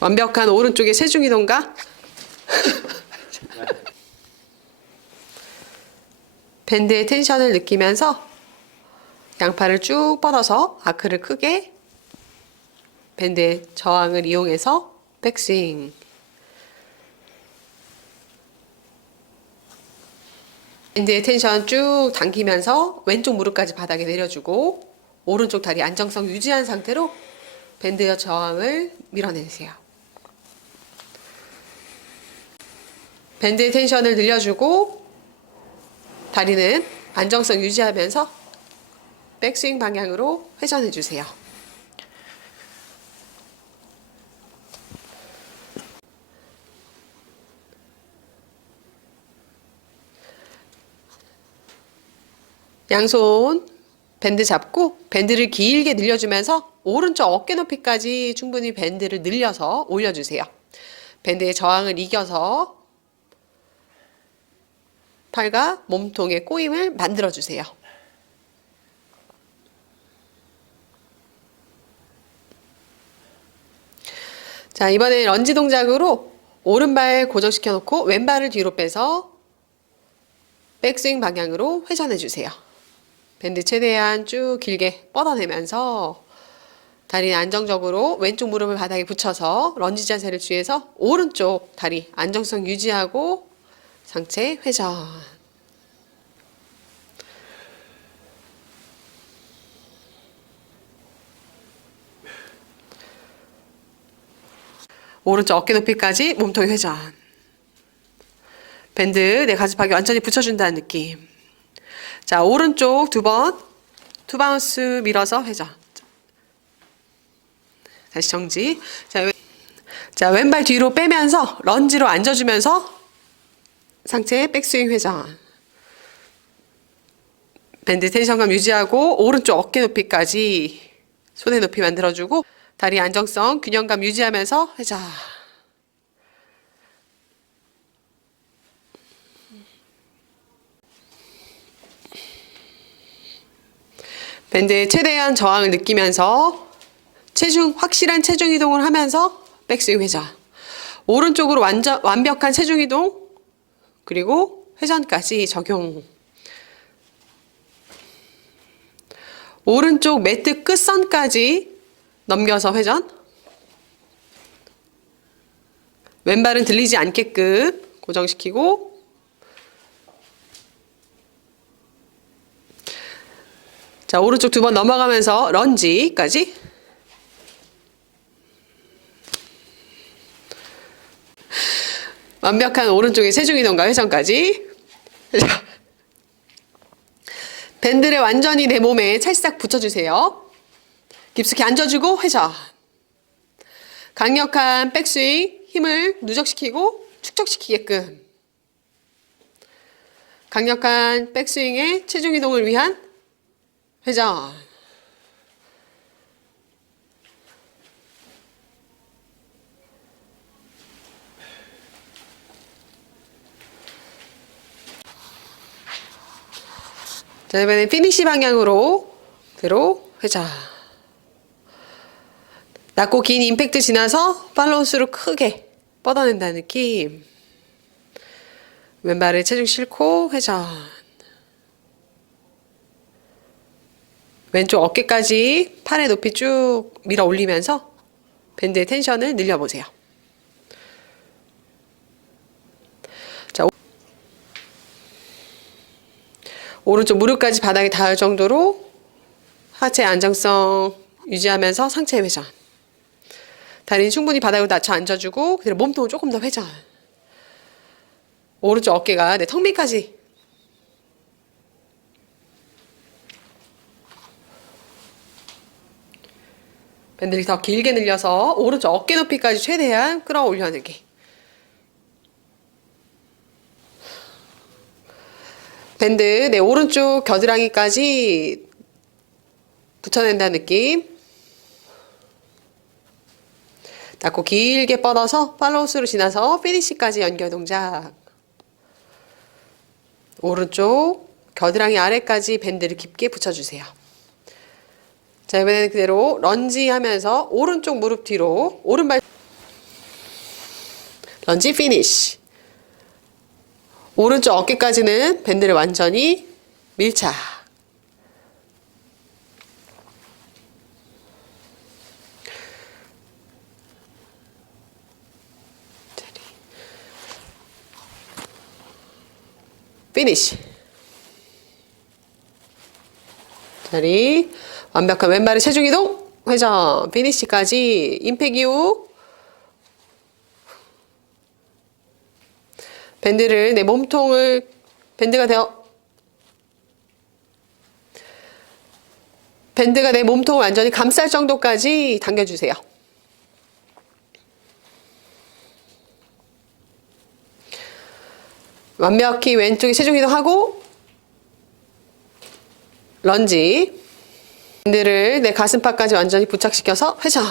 완벽한 오른쪽의 체중 이동과 밴드의 텐션을 느끼면서 양팔을 쭉 뻗어서 아크를 크게 밴드의 저항을 이용해서 백스윙. 밴드의 텐션 쭉 당기면서 왼쪽 무릎까지 바닥에 내려주고 오른쪽 다리 안정성 유지한 상태로 밴드의 저항을 밀어내세요. 밴드의 텐션을 늘려주고 다리는 안정성 유지하면서 백스윙 방향으로 회전해 주세요. 양손 밴드 잡고 밴드를 길게 늘려주면서 오른쪽 어깨 높이까지 충분히 밴드를 늘려서 올려주세요. 밴드의 저항을 이겨서 팔과 몸통의 꼬임을 만들어 주세요. 자, 이번에 런지 동작으로 오른발 고정시켜 놓고 왼발을 뒤로 빼서 백스윙 방향으로 회전해 주세요. 밴드 최대한 쭉 길게 뻗어내면서 다리 안정적으로 왼쪽 무릎을 바닥에 붙여서 런지 자세를 취해서 오른쪽 다리 안정성 유지하고 상체 회전. 오른쪽 어깨 높이까지 몸통이 회전. 밴드 내 가슴팍에 완전히 붙여준다는 느낌. 자, 오른쪽 두 번, 투 바운스 밀어서 회전. 다시 정지. 자, 왼, 자, 왼발 뒤로 빼면서 런지로 앉아주면서 상체 백스윙 회전. 밴드 텐션감 유지하고 오른쪽 어깨 높이까지 손의 높이 만들어주고 다리 안정성, 균형감 유지하면서 회전. 밴드의 최대한 저항을 느끼면서 체중 확실한 체중 이동을 하면서 백스윙 회전. 오른쪽으로 완전 완벽한 체중 이동 그리고 회전까지 적용. 오른쪽 매트 끝선까지 넘겨서 회전. 왼발은 들리지 않게끔 고정시키고 자, 오른쪽 두 번 넘어가면서 런지까지. 완벽한 오른쪽의 체중 이동과 회전까지. 자, 밴드를 완전히 내 몸에 찰싹 붙여주세요. 깊숙이 앉아주고 회전. 강력한 백스윙 힘을 누적시키고 축적시키게끔. 강력한 백스윙의 체중 이동을 위한 회전. 자, 이번에 피니시 방향으로 그대로 회전. 낮고 긴 임팩트 지나서 팔로우스로 크게 뻗어낸다는 느낌. 왼발에 체중 싣고 회전. 왼쪽 어깨까지 팔의 높이 쭉 밀어 올리면서 밴드의 텐션을 늘려보세요. 자, 오- 오른쪽 무릎까지 바닥에 닿을 정도로 하체 안정성 유지하면서 상체 회전. 다리는 충분히 바닥으로 낮춰 앉아주고 그대로 몸통은 조금 더 회전. 오른쪽 어깨가 내 턱 밑까지 밴드를 더 길게 늘려서 오른쪽 어깨 높이까지 최대한 끌어올려 내기. 밴드 내 오른쪽 겨드랑이까지 붙여낸다는 느낌. 닫고 길게 뻗어서 팔로우스로 지나서 피니시까지 연결 동작. 오른쪽 겨드랑이 아래까지 밴드를 깊게 붙여주세요. 자, 이번에는 그대로 런지 하면서 오른쪽 무릎 뒤로 오른발 런지 피니쉬. 오른쪽 어깨까지는 밴드를 완전히 밀착. 피니쉬. 자리. 완벽한 왼발의 체중 이동. 회전. 피니쉬까지. 임팩 이후. 밴드를 내 몸통을 밴드가 되어 밴드가 내 몸통을 완전히 감쌀 정도까지 당겨주세요. 완벽히 왼쪽에 체중 이동하고 런지 밴드를 내 가슴팍까지 완전히 부착시켜서 회전